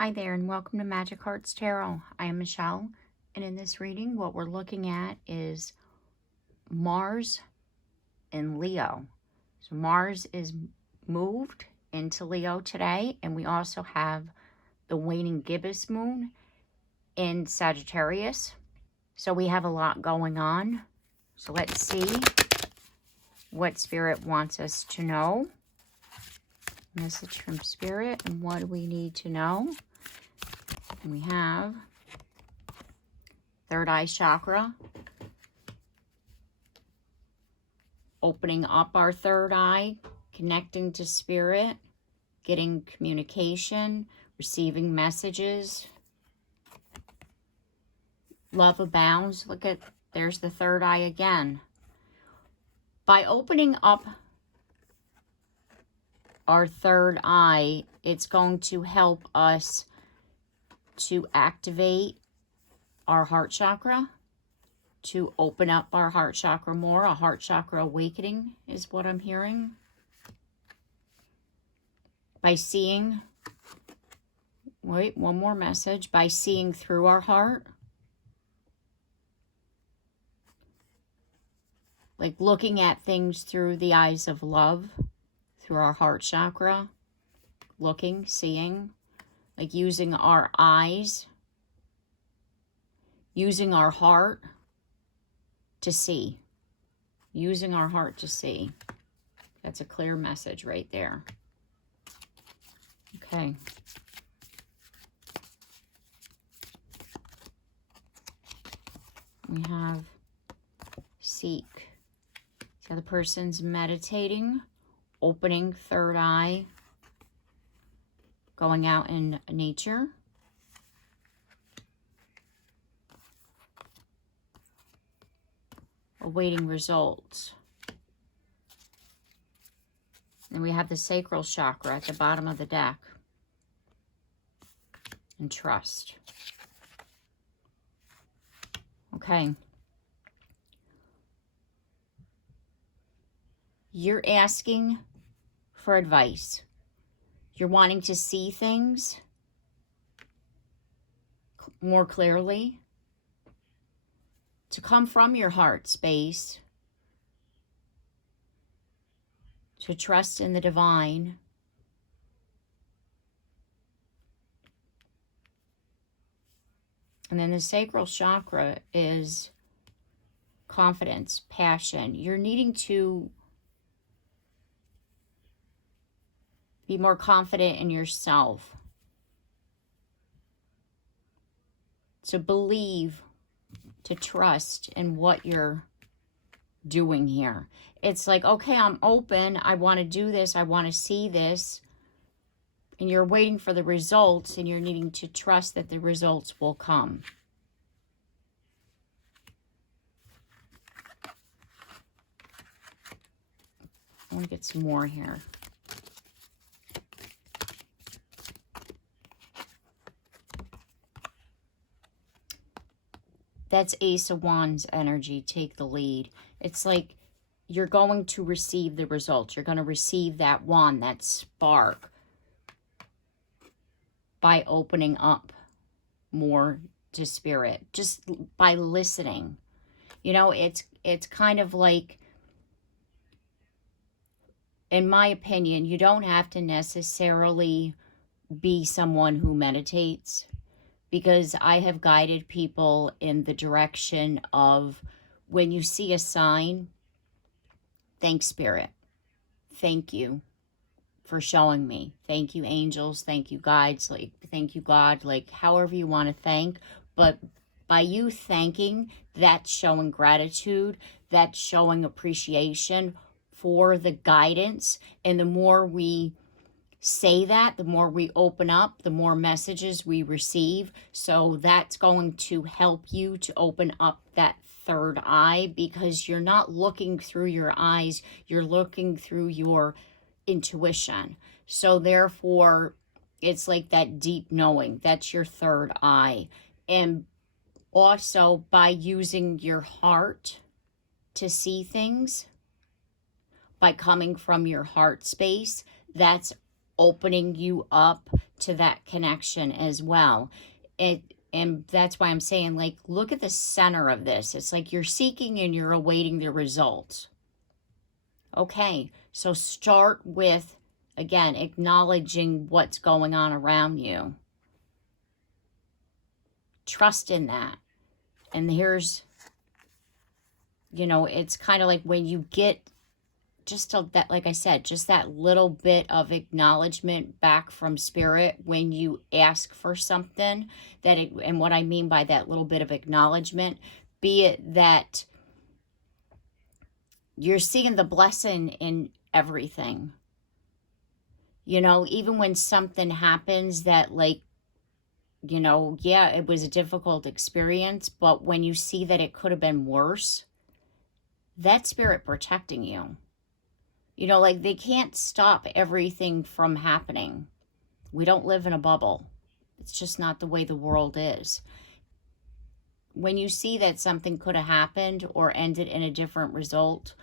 Hi there and welcome to Magic Hearts Tarot. I am Michelle, and in this reading what we're looking at is Mars in Leo. So Mars is moved into Leo today, and we also have the waning gibbous moon in Sagittarius. So we have a lot going on. So let's see what Spirit wants us to know. Message from Spirit, and what do we need to know? And we have third eye chakra, opening up our third eye, connecting to Spirit, getting communication, receiving messages. Love abounds. Look at, there's the third eye again. By opening up our third eye, it's going to help us to activate our heart chakra, to open up our heart chakra more. A heart chakra awakening is what I'm hearing. By seeing, wait, one more message. By seeing through our heart. Like looking at things through the eyes of love, through our heart chakra. Looking, seeing. Like using our eyes, using our heart to see. Using our heart to see. That's a clear message right there. Okay. We have seek. So the person's meditating, opening third eye, going out in nature. Awaiting results. Then we have the sacral chakra at the bottom of the deck. And trust. Okay. You're asking for advice. You're wanting to see things more clearly, to come from your heart space, to trust in the divine, and then the sacral chakra is confidence, passion. You're needing to be more confident in yourself. To believe, to trust in what you're doing here. It's like, okay, I'm open. I want to do this. I want to see this. And you're waiting for the results, and you're needing to trust that the results will come. I want to get some more here. That's Ace of Wands energy. Take the lead. It's like you're going to receive the results. You're going to receive that wand, that spark, by opening up more to Spirit. Just by listening. You know, it's kind of like, in my opinion, you don't have to necessarily be someone who meditates. Because I have guided people in the direction of, when you see a sign, thank Spirit. Thank you for showing me. Thank you, angels. Thank you, guides. Like, thank you, God. Like, however you want to thank. But by you thanking, that's showing gratitude. That's showing appreciation for the guidance. And the more we say that, the more we open up, the more messages we receive. So that's going to help you to open up that third eye, because you're not looking through your eyes, you're looking through your intuition. So therefore, it's like that deep knowing. That's your third eye. And also, by using your heart to see things, by coming from your heart space, that's opening you up to that connection as well. And that's why I'm saying, like, look at the center of this. It's like you're seeking and you're awaiting the results. Okay, so start with, again, acknowledging what's going on around you. Trust in that. And here's, you know, it's kind of like when you get just that, like I said, just that little bit of acknowledgement back from spirit when you ask for something, and what I mean by that little bit of acknowledgement, be it that you're seeing the blessing in everything. You know, even when something happens that, like, you know, yeah, it was a difficult experience, but when you see that it could have been worse, that's spirit protecting you. You know, like, they can't stop everything from happening. We don't live in a bubble. It's just not the way the world is. When you see that something could have happened or ended in a different result,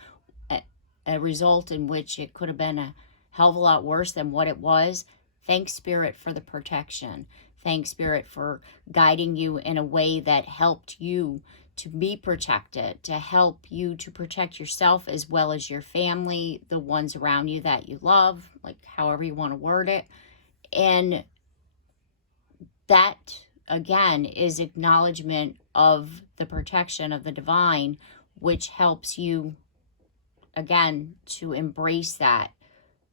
a result in which it could have been a hell of a lot worse than what it was, thank Spirit for the protection. Thank Spirit for guiding you in a way that helped you to be protected, to help you to protect yourself as well as your family, the ones around you that you love, like however you want to word it. And that, again, is acknowledgement of the protection of the divine, which helps you, again, to embrace that,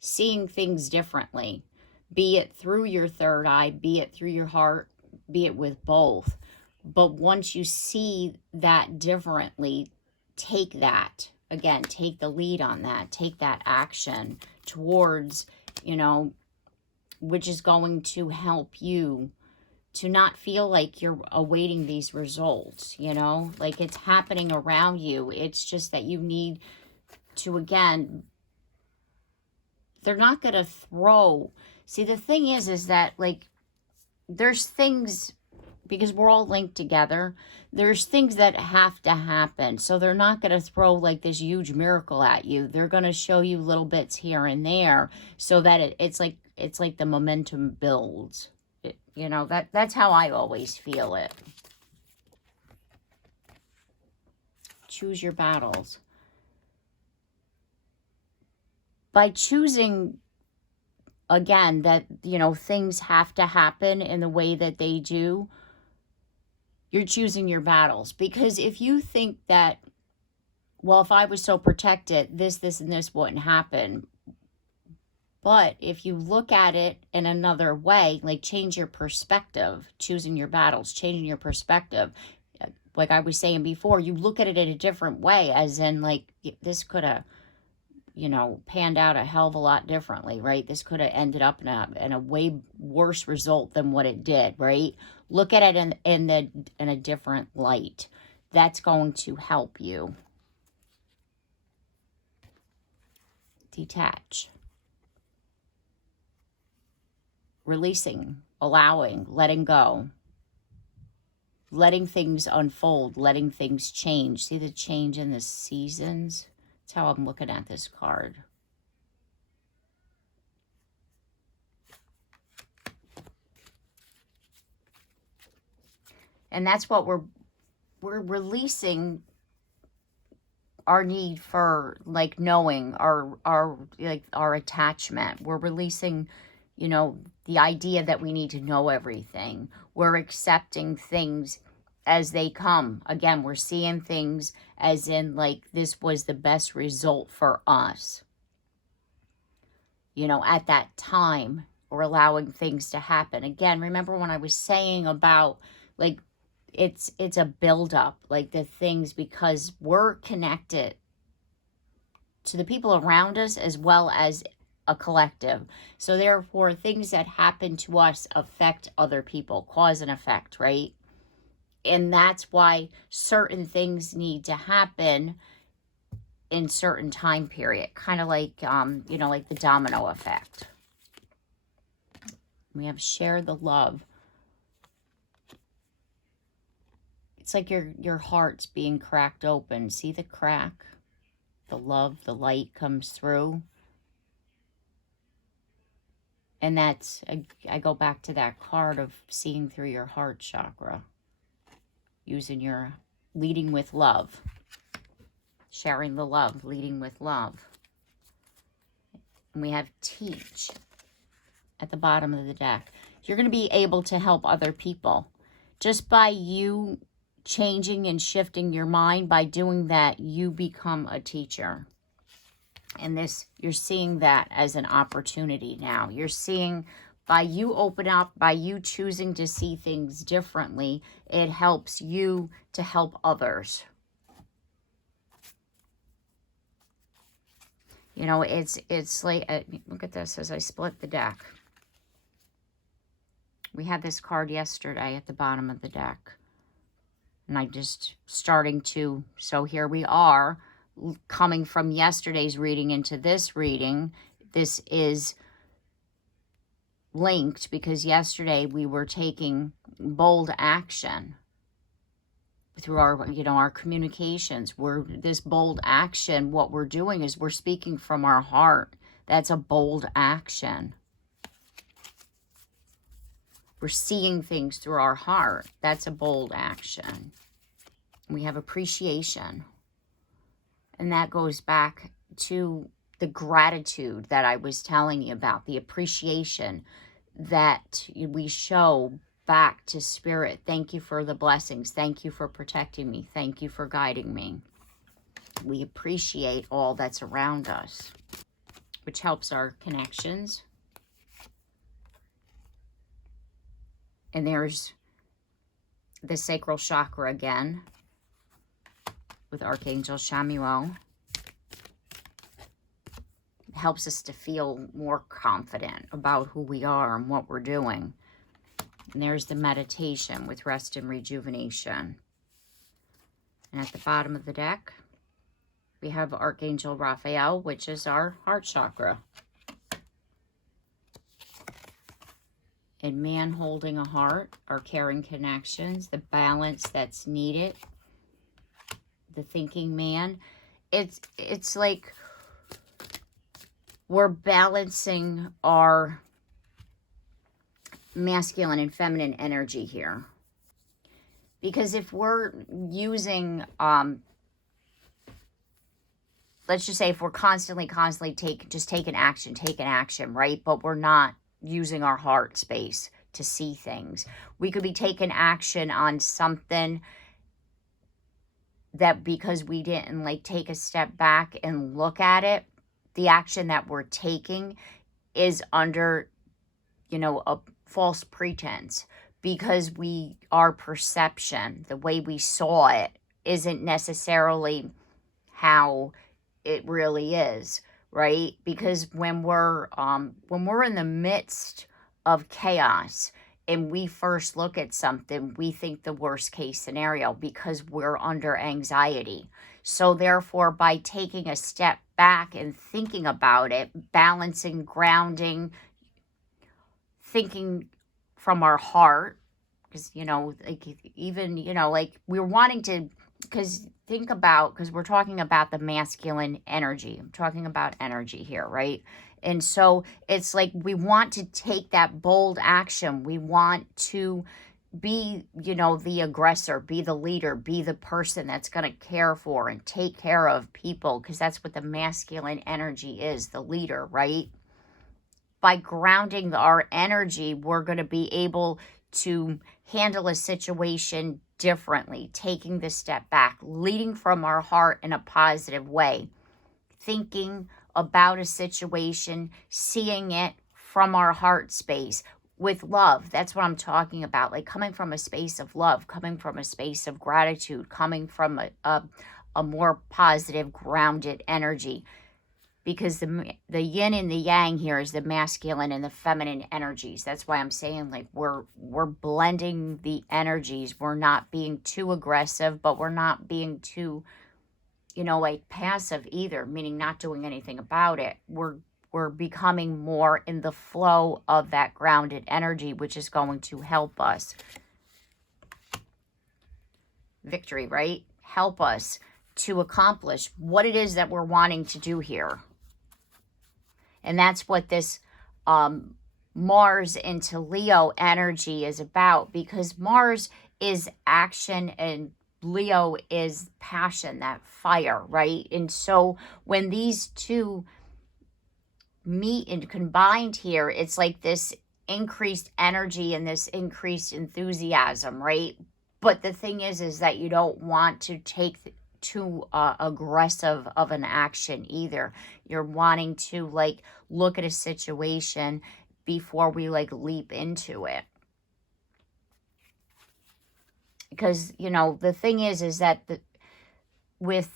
seeing things differently, be it through your third eye, be it through your heart, be it with both. But once you see that differently, take that. Again, take the lead on that. Take that action towards, you know, which is going to help you to not feel like you're awaiting these results, you know? Like, it's happening around you. It's just that you need to, again, they're not going to throw. See, the thing is that, like, there's things, because we're all linked together, there's things that have to happen. So they're not going to throw like this huge miracle at you. They're going to show you little bits here and there so that it's like the momentum builds. You know, that's how I always feel it. Choose your battles. By choosing, again, that, you know, things have to happen in the way that they do, you're choosing your battles. Because if you think that, well, if I was so protected, this, and this wouldn't happen. But if you look at it in another way, like, change your perspective, choosing your battles, changing your perspective. Like I was saying before, you look at it in a different way, as in, like, this could have, you know, panned out a hell of a lot differently, right? This could have ended up in a way worse result than what it did, right? Look at it in a different light. That's going to help you. Detach. Releasing, allowing, letting go. Letting things unfold, letting things change. See the change in the seasons? That's how I'm looking at this card. And that's what we're releasing, our need for, like, knowing, our attachment. We're releasing, you know, the idea that we need to know everything. We're accepting things as they come. Again, we're seeing things as in, like, this was the best result for us. You know, at that time, we're allowing things to happen. Again, remember when I was saying about, like, it's a buildup, like the things, because we're connected to the people around us as well as a collective. So therefore, things that happen to us affect other people, cause and effect, right? And that's why certain things need to happen in certain time period, kind of like, you know, like the domino effect. We have share the love. It's like your heart's being cracked open. See the crack? The love, the light comes through. And that's, I go back to that card of seeing through your heart chakra. Using your leading with love. Sharing the love, leading with love. And we have teach at the bottom of the deck. You're going to be able to help other people. Just by you changing and shifting your mind, by doing that, you become a teacher. And this, you're seeing that as an opportunity now. You're seeing, by you open up, by you choosing to see things differently, it helps you to help others. You know, it's like, look at this as I split the deck. We had this card yesterday at the bottom of the deck. And I just starting to, so here we are, coming from yesterday's reading into this reading. This is linked because yesterday we were taking bold action through our, you know, our communications. This bold action, what we're doing is we're speaking from our heart. That's a bold action. We're seeing things through our heart. That's a bold action. We have appreciation. And that goes back to the gratitude that I was telling you about, the appreciation that we show back to Spirit. Thank you for the blessings. Thank you for protecting me. Thank you for guiding me. We appreciate all that's around us, which helps our connections. And there's the sacral chakra again with Archangel Michael. It helps us to feel more confident about who we are and what we're doing. And there's the meditation with rest and rejuvenation. And at the bottom of the deck, we have Archangel Raphael, which is our heart chakra. And man holding a heart, our caring connections, the balance that's needed, the thinking man. It's like we're balancing our masculine and feminine energy here. Because if we're using, let's just say if we're constantly taking action, right? But we're not using our heart space to see things. We could be taking action on something that because we didn't like take a step back and look at it, the action that we're taking is under, you know, a false pretense, because our perception, the way we saw it, isn't necessarily how it really is. Right? Because when we're in the midst of chaos and we first look at something, we think the worst case scenario because we're under anxiety. So therefore, by taking a step back and thinking about it, balancing, grounding, thinking from our heart, because, you know, like even, you know, like we're wanting to, because we're talking about the masculine energy. I'm talking about energy here, right? And so it's like we want to take that bold action. We want to be, you know, the aggressor, be the leader, be the person that's going to care for and take care of people, because that's what the masculine energy is, the leader, right? By grounding our energy, we're going to be able to handle a situation differently, taking the step back, leading from our heart in a positive way, thinking about a situation, seeing it from our heart space with love. That's what I'm talking about, like coming from a space of love, coming from a space of gratitude, coming from a more positive, grounded energy. Because the yin and the yang here is the masculine and the feminine energies. That's why I'm saying, like, we're blending the energies. We're not being too aggressive, but we're not being too, you know, like passive either, meaning not doing anything about it. We're becoming more in the flow of that grounded energy, which is going to help us. Victory, right? Help us to accomplish what it is that we're wanting to do here. And that's what this Mars into Leo energy is about, because Mars is action and Leo is passion, that fire, right? And so when these two meet and combined here, it's like this increased energy and this increased enthusiasm, right? But the thing is that you don't want to take too aggressive of an action either. You're wanting to like look at a situation before we like leap into it. Because, you know, the thing is that with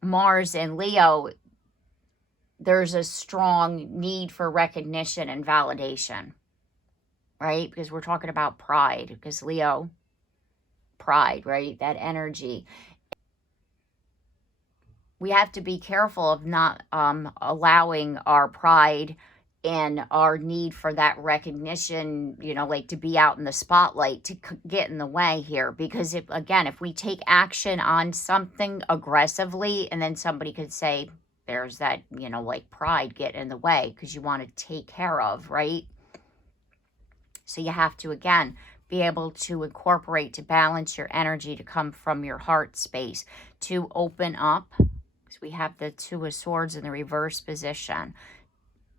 Mars and Leo, there's a strong need for recognition and validation, right? Because we're talking about pride, because Leo, pride, right? That energy. We have to be careful of not allowing our pride and our need for that recognition, you know, like to be out in the spotlight, to get in the way here. Because if we take action on something aggressively, and then somebody could say, there's that, you know, like pride get in the way because you want to take care of, right? So you have to, again, be able to incorporate, to balance your energy, to come from your heart space, to open up. Because we have the Two of Swords in the reverse position.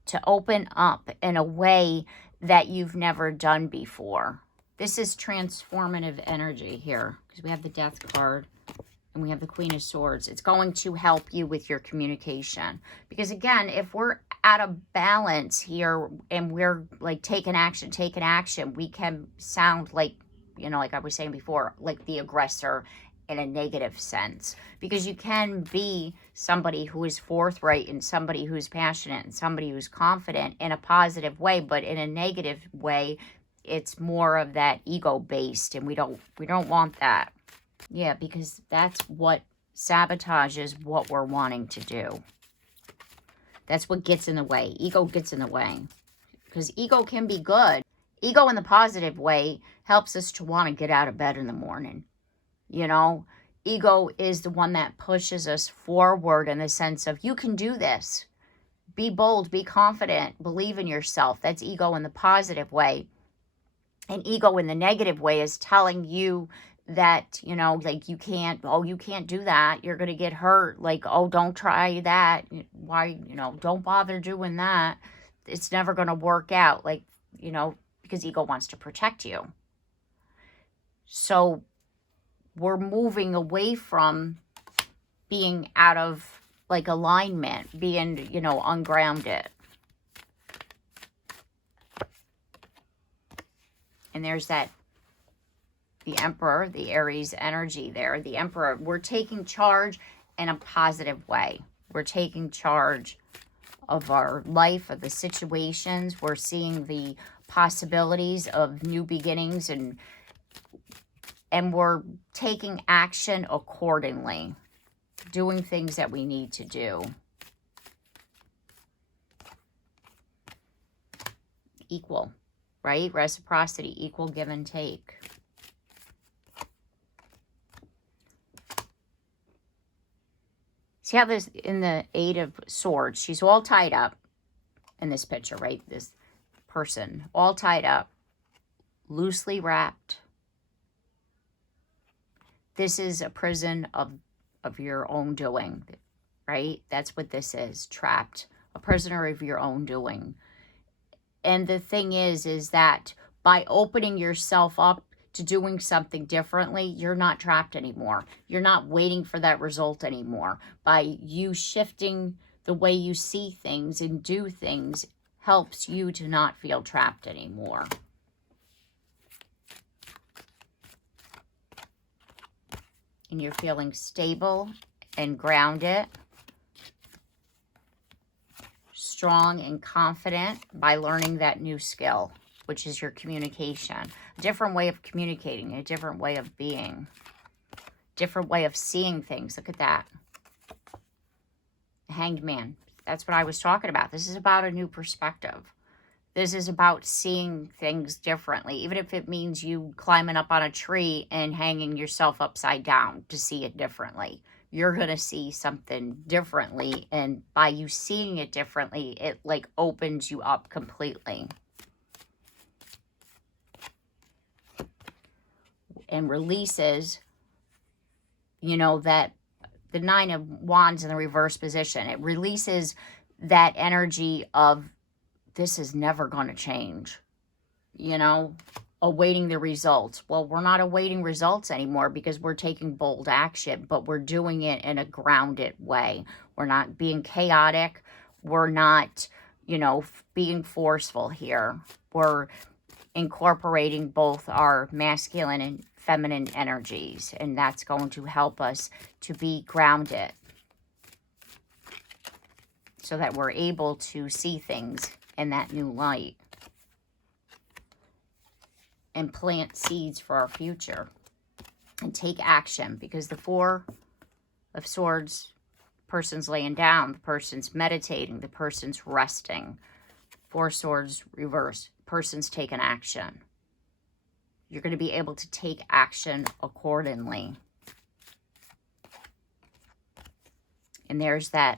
To open up in a way that you've never done before. This is transformative energy here, because we have the Death card and we have the Queen of Swords. It's going to help you with your communication. Because again, if we're out of balance here and we're like taking action, we can sound like, you know, like I was saying before, like the aggressor in a negative sense. Because you can be somebody who is forthright and somebody who's passionate and somebody who's confident in a positive way, but in a negative way, it's more of that ego based, and we don't want that. Yeah, because that's what sabotages what we're wanting to do. That's what gets in the way. Ego gets in the way. Because ego can be good. Ego in the positive way helps us to want to get out of bed in the morning. You know, ego is the one that pushes us forward in the sense of, you can do this. Be bold, be confident, believe in yourself. That's ego in the positive way. And ego in the negative way is telling you that, you know, like you can't do that. You're going to get hurt. Like, oh, don't try that. Why, you know, don't bother doing that. It's never going to work out. Like, you know, because ego wants to protect you. So we're moving away from being out of like alignment, being, you know, ungrounded. And there's that, the Emperor, the Aries energy there. The Emperor, we're taking charge in a positive way. We're taking charge of our life, of the situations. We're seeing the possibilities of new beginnings, and we're taking action accordingly, doing things that we need to do. Equal, right? Reciprocity, equal give and take. See how this, in the Eight of Swords, she's all tied up in this picture, right? This person, all tied up, loosely wrapped. This is a prison of your own doing, right? That's what this is, trapped, a prisoner of your own doing. And the thing is that by opening yourself up to doing something differently, you're not trapped anymore. You're not waiting for that result anymore. By you shifting the way you see things and do things helps you to not feel trapped anymore. And you're feeling stable and grounded, strong and confident by learning that new skill, which is your communication. A different way of communicating, a different way of being, different way of seeing things. Look at that. Hanged Man. That's what I was talking about. This is about a new perspective. This is about seeing things differently, even if it means you climbing up on a tree and hanging yourself upside down to see it differently. you're going to see something differently. And by you seeing it differently, it like opens you up completely. And releases, you know, that the Nine of Wands in the reverse position. It releases that energy of this is never going to change, you know, awaiting the results. Well, we're not awaiting results anymore because we're taking bold action, but we're doing it in a grounded way. We're not being chaotic. We're not, you know, being forceful here. We're incorporating both our masculine and feminine energies, and that's going to help us to be grounded so that we're able to see things in that new light and plant seeds for our future and take action, because the Four of Swords, person's laying down, the person's meditating, the person's resting. Four Swords reverse, person's taking action. You're going to be able to take action accordingly. And there's that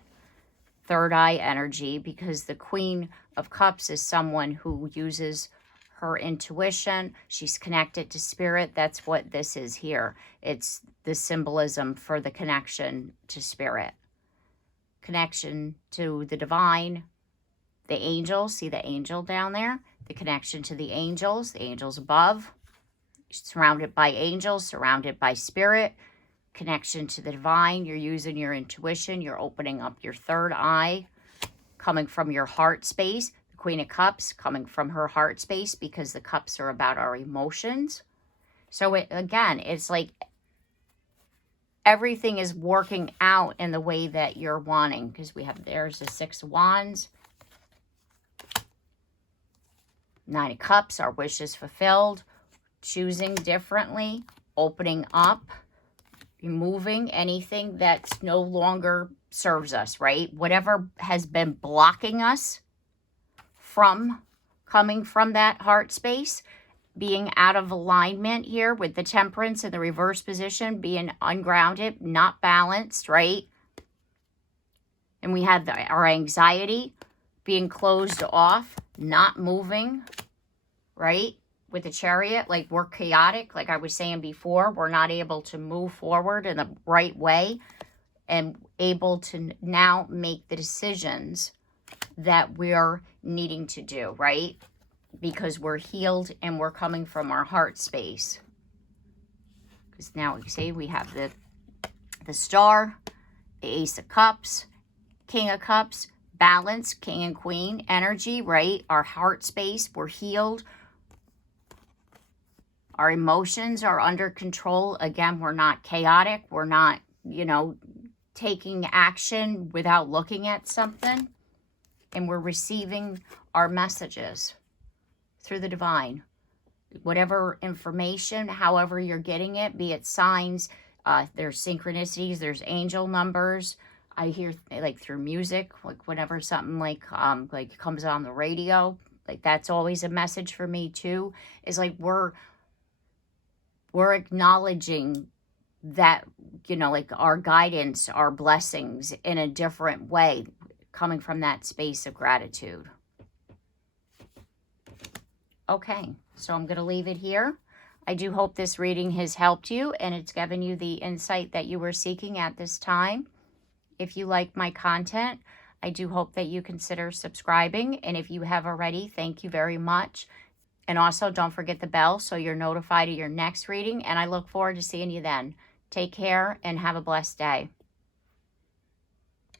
third eye energy, because the Queen of Cups is someone who uses her intuition. She's connected to spirit. That's what this is here. It's the symbolism for the connection to spirit. Connection to the divine, the angels. See the angel down there? The connection to the angels above. Surrounded by angels, surrounded by spirit, connection to the divine. You're using your intuition. You're opening up your third eye, coming from your heart space. The Queen of Cups coming from her heart space, because the cups are about our emotions. So again, it's like everything is working out in the way that you're wanting, because we have, there's the Six of Wands. Nine of Cups, our wishes fulfilled. Choosing differently, opening up, removing anything that no longer serves us, right? Whatever has been blocking us from coming from that heart space, being out of alignment here with the Temperance in the reverse position, being ungrounded, not balanced, right? And we have our anxiety being closed off, not moving, right? With the Chariot, like we're chaotic, like I was saying before. We're not able to move forward in the right way and able to now make the decisions that we're needing to do, right? Because we're healed and we're coming from our heart space. Because now we say we have the Star, the Ace of Cups, King of Cups, balance, King and Queen energy, right? Our heart space, we're healed. Our emotions are under control. Again, we're not chaotic. We're not, you know, taking action without looking at something. And we're receiving our messages through the divine. Whatever information, however you're getting it, be it signs, there's synchronicities, there's angel numbers. I hear like through music, like whenever something like comes on the radio, like that's always a message for me too. Is like we're acknowledging that, you know, like our guidance, our blessings in a different way, coming from that space of gratitude. Okay, so I'm going to leave it here. I do hope this reading has helped you and it's given you the insight that you were seeking at this time. If you like my content, I do hope that you consider subscribing. And if you have already, thank you very much. And also, don't forget the bell so you're notified of your next reading. And I look forward to seeing you then. Take care and have a blessed day.